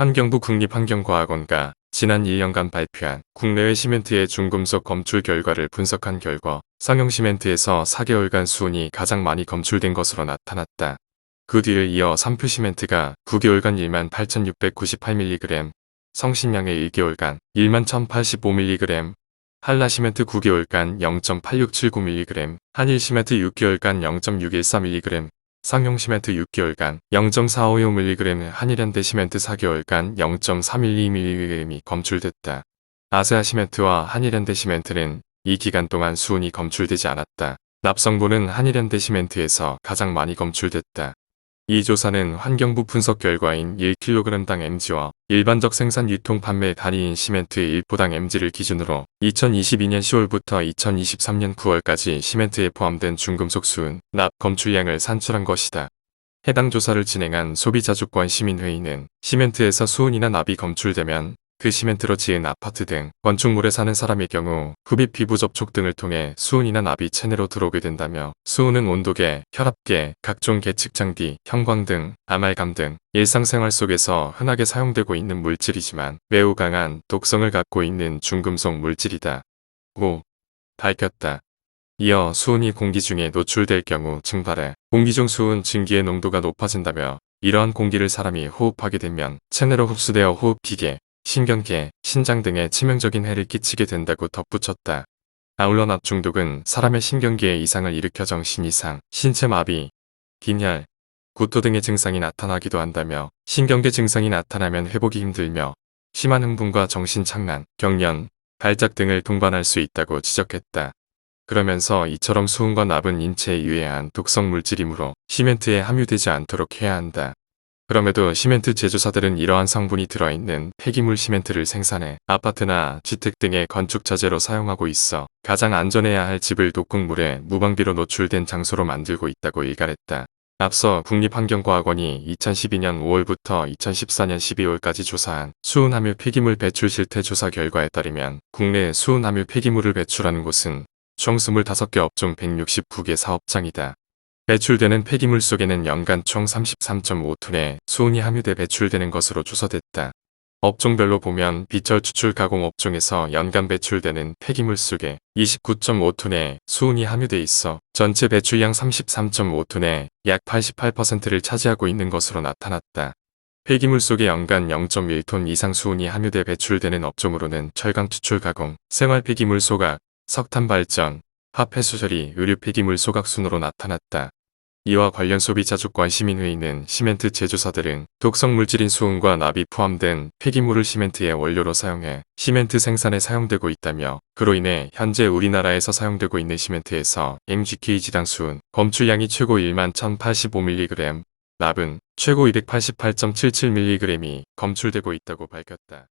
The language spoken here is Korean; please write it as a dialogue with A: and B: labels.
A: 환경부 국립환경과학원과 지난 1년간 발표한 국내외 시멘트의 중금속 검출 결과를 분석한 결과 상용 시멘트에서 4개월간 수온이 가장 많이 검출된 것으로 나타났다. 그 뒤를 이어 삼표 시멘트가 9개월간 18,698mg, 성신량의 1개월간 11,085mg, 한라 시멘트 9개월간 0.8679mg, 한일 시멘트 6개월간 0.614mg, 상용 시멘트 6개월간 0.455mg, 한일현대 시멘트 4개월간 0.312mg이 검출됐다. 아세아 시멘트와 한일현대 시멘트는 이 기간 동안 수온이 검출되지 않았다. 납성분은 한일현대 시멘트에서 가장 많이 검출됐다. 이 조사는 환경부 분석 결과인 1kg당 mg와 일반적 생산 유통 판매 단위인 시멘트의 1포당 mg를 기준으로 2022년 10월부터 2023년 9월까지 시멘트에 포함된 중금속 수은, 납 검출량을 산출한 것이다. 해당 조사를 진행한 소비자주권 시민회의는 시멘트에서 수은이나 납이 검출되면 그 시멘트로 지은 아파트 등 건축물에 사는 사람의 경우 흡입 피부 접촉 등을 통해 수은이나 납이 체내로 들어오게 된다며 수은은 온도계, 혈압계, 각종 계측 장비, 형광 등 아말감 등 일상생활 속에서 흔하게 사용되고 있는 물질이지만 매우 강한 독성을 갖고 있는 중금속 물질이다. 고 밝혔다. 이어 수은이 공기 중에 노출될 경우 증발해 공기 중 수은 증기의 농도가 높아진다며 이러한 공기를 사람이 호흡하게 되면 체내로 흡수되어 호흡기계, 신경계, 신장 등에 치명적인 해를 끼치게 된다고 덧붙였다. 아울러 납 중독은 사람의 신경계에 이상을 일으켜 정신 이상, 신체 마비, 빈혈, 구토 등의 증상이 나타나기도 한다며 신경계 증상이 나타나면 회복이 힘들며 심한 흥분과 정신 착란, 경련, 발작 등을 동반할 수 있다고 지적했다. 그러면서 이처럼 수은과 납은 인체에 유해한 독성 물질이므로 시멘트에 함유되지 않도록 해야 한다. 그럼에도 시멘트 제조사들은 이러한 성분이 들어있는 폐기물 시멘트를 생산해 아파트나 주택 등의 건축 자재로 사용하고 있어 가장 안전해야 할 집을 독극물에 무방비로 노출된 장소로 만들고 있다고 일갈했다. 앞서 국립환경과학원이 2012년 5월부터 2014년 12월까지 조사한 수은 함유 폐기물 배출 실태 조사 결과에 따르면 국내 수은 함유 폐기물을 배출하는 곳은 총 25개 업종 169개 사업장이다. 배출되는 폐기물 속에는 연간 총 33.5톤의 수은이 함유돼 배출되는 것으로 조사됐다. 업종별로 보면 비철 추출 가공 업종에서 연간 배출되는 폐기물 속에 29.5톤의 수은이 함유돼 있어 전체 배출량 33.5톤의 약 88%를 차지하고 있는 것으로 나타났다. 폐기물 속에 연간 0.1톤 이상 수은이 함유돼 배출되는 업종으로는 철강 추출 가공, 생활 폐기물 소각, 석탄 발전, 화폐수 처리, 의류 폐기물 소각 순으로 나타났다. 이와 관련 소비자족과 시민회의는 시멘트 제조사들은 독성 물질인 수은과 납이 포함된 폐기물을 시멘트의 원료로 사용해 시멘트 생산에 사용되고 있다며 그로 인해 현재 우리나라에서 사용되고 있는 시멘트에서 MGK 지당 수은 검출량이 최고 1만 1085mg, 납은 최고 288.77mg이 검출되고 있다고 밝혔다.